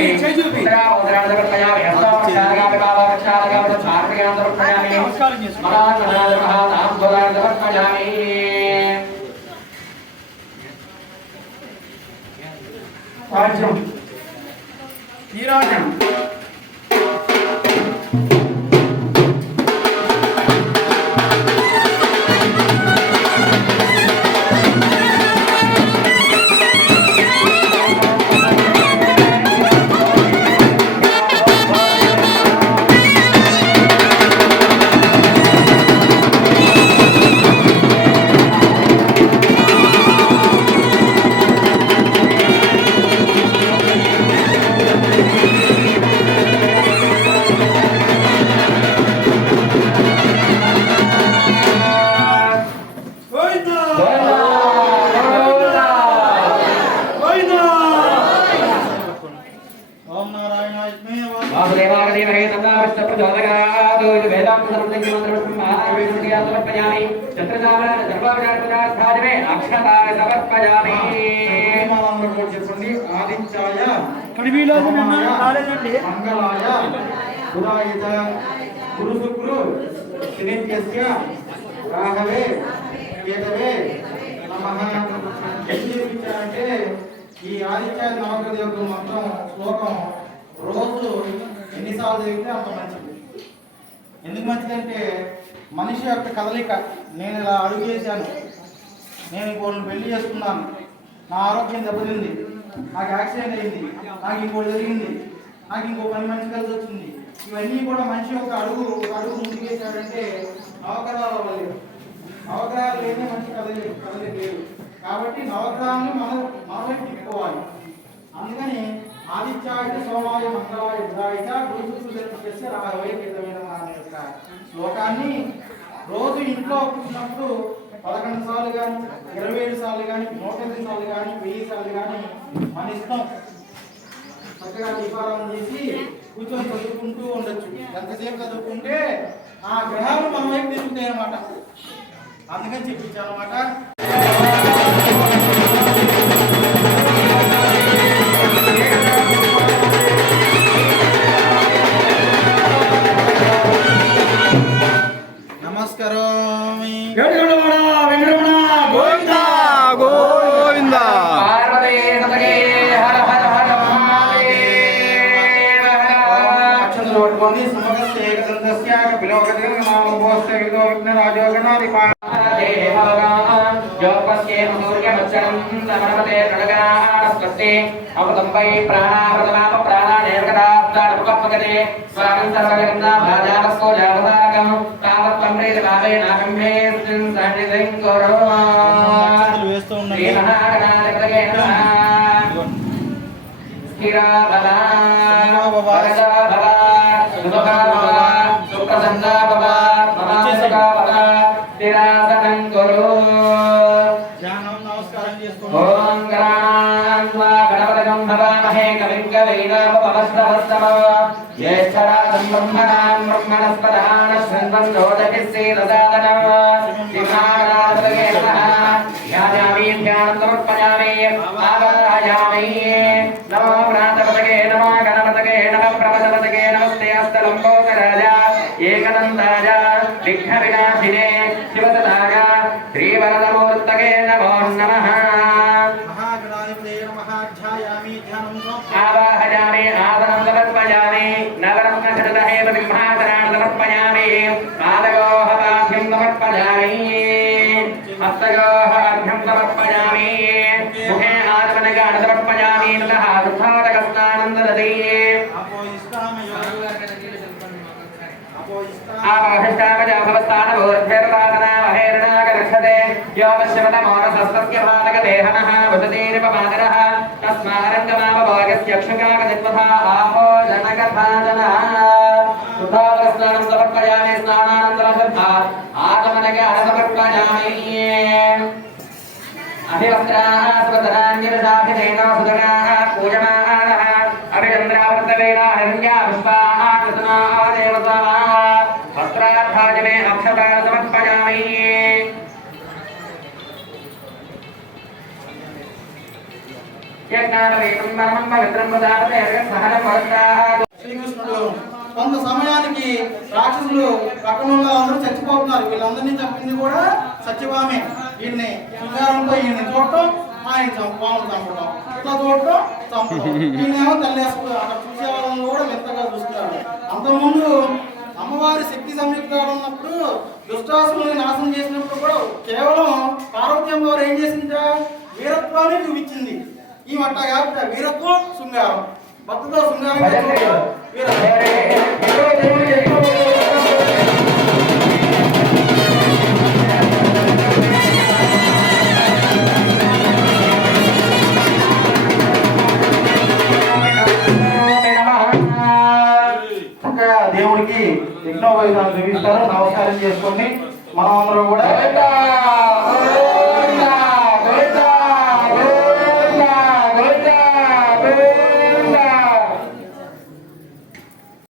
ప్రతాపయామి ఉత్తరా ఉత్తరా సమర్పయామి హస్తాక్షాలగామి సమర్పయామి చంద్రదావన సర్వవిజాతరాధ్యాజమే అక్షతాయ సమర్పయామి. చెప్పండి ఆదిత్యాయ కడివిలోకి రాలేదండి మంగళాయ పురాయుధ గురు శుక్రు శనిత్యస్య రాహవే కేతవే నమః. అంటే ఈ ఆదిత్య నవగ్రహ యొక్క మొత్తం శ్లోకం రోజు ఎన్నిసార్లు చదివితే అంత మంచిది. ఎందుకు మంచిదంటే మనిషి యొక్క కదలిక నేను ఇలా అడుగు చేశాను. నేను ఇంకోళ్ళని పెళ్ళి చేసుకున్నాను. నా ఆరోగ్యం దెబ్బతింది. నాకు యాక్సిడెంట్ అయింది. నాకు ఇంకోటి జరిగింది. నాకు ఇంకో పని మంచి కలిసి వచ్చింది. ఇవన్నీ కూడా మనిషి ఒక అడుగు ఒక అడుగు ముందుకేసాడంటే నవగ్రహాలు అవ్వలేదు. నవగ్రహాలు లేని మంచి కదలి కదలేదు లేదు కాబట్టి నవగ్రహాలను మన మనమే తిప్పుకోవాలి. అందుకని ఆదిత్యాయ సోమాయ మంగళాయ బుధాయ గురుసు రావే విధమైన అనే యొక్క శ్లోకాన్ని రోజు ఇంట్లో కూర్చున్నప్పుడు పదకొండు సార్లు కానీ ఇరవై ఏడు సార్లు కానీ నూట ఎనిమిది సార్లు కానీ వెయ్యి సార్లు కానీ మన ఇష్టం. చక్కగా దీపారాధన చేసి కూర్చొని చదువుకుంటూ ఉండొచ్చు. ఎంతసేపు చదువుకుంటే ఆ గ్రహాలు మన వైపు తిరుగుతాయి అన్నమాట అందుకని చెప్పించాను అనమాట అక్షంతలు పట్టుకోండి ఏకదంతస్య నామోస్య విదో అమృతంపై ప్రాణామృతమాప స్వాగం సర్వగంధా భావే నాకంభే సన్నిధిం శ్రీ మహాగణాధిపతయే నమః స్థిరా భవ సుముఖా భవ సుప్రసన్నా భవ మహాసుఖా భవ స్థిరాసనం కురు ధ్యానం నమస్కారం చేసుకోండి ఓం గణాన్వా గణపతకం భవామహే కవిం కవీనామపమస్తమస్తమ జ్యేష్ఠరాజం బ్రహ్మణాం బ్రహ్మణస్పదాన శృణ్వన్ నోదపి శ్రీరసాదనం శ్రీమహాగణాధిపతయే నమః त्रयस्तलम्बोदराज एकदन्ताज विघ्नविनाशिने शिवदताज श्रीवरदमूर्तके नमो नमः आवाहयामि आवरं समर्पयामि नवरं नक्षतः एव ब्रह्मासनां समर्पयामि पादयोः पाभ्यं समर्पयामि हस्तयोः अर्घ्यं समर्पयामि मुखे आत्मनगान समर्पयामि ततः वृद्धादकस्नानं ददति आवाहिष्टामजाभवस्तानभूर्भेरदातनामहेरणागरक्षते यो पश्यमतमोरसस्तस्य भानकदेहनः वसतेरिपमादरः तस्मारङ्गमापभागस्यक्षकागनित्वथा आहो जनकथानः सुधावरस्नानं समर्पयामि स्नानानन्तरशब्दा आगमनके अनसमर्पयामि अभिवस्त्राः सुवदनान्यरसाभिनेन सुदनाः पूजमानः अभिचन्द्रावर्तवेन अनन्या पुष्पा वस्त्रार्थाजने अक्षताः समर्पयामि యజ్ఞానవేదం పరమం పవిత్రం వదాపతే సహనం భవత్రాదు శ్రీకృష్ణుడు కొంత సమయానికి రాక్షసులు పక్కన ఉన్న అందరూ చచ్చిపోతున్నారు వీళ్ళందరినీ చంపింది కూడా సత్యభామే ఈయన్ని శృంగారంతో ఈయన్ని చూడటం ఆయన చంపాలను చంపడం ఇట్లా చూడటం చంపడం ఈయనేమో తల్లేసుకుంటారు అక్కడ చూసే వాళ్ళని కూడా మెత్తగా చూస్తున్నారు అంతకుముందు అమ్మవారి శక్తి సంయుక్తాలు ఉన్నప్పుడు దుష్టాసుని నాశనం చేసినప్పుడు కూడా కేవలం పార్వతీ అమ్మవారు ఏం చేసిందా వీరత్వాన్ని చూపించింది ఈ మట్ట కాబట్టి వీరత్వం శృంగారం భక్తితో శృంగారం వీరత్వం ఉంటారు నమస్కారం చేసుకొని మనం అందరూ కూడా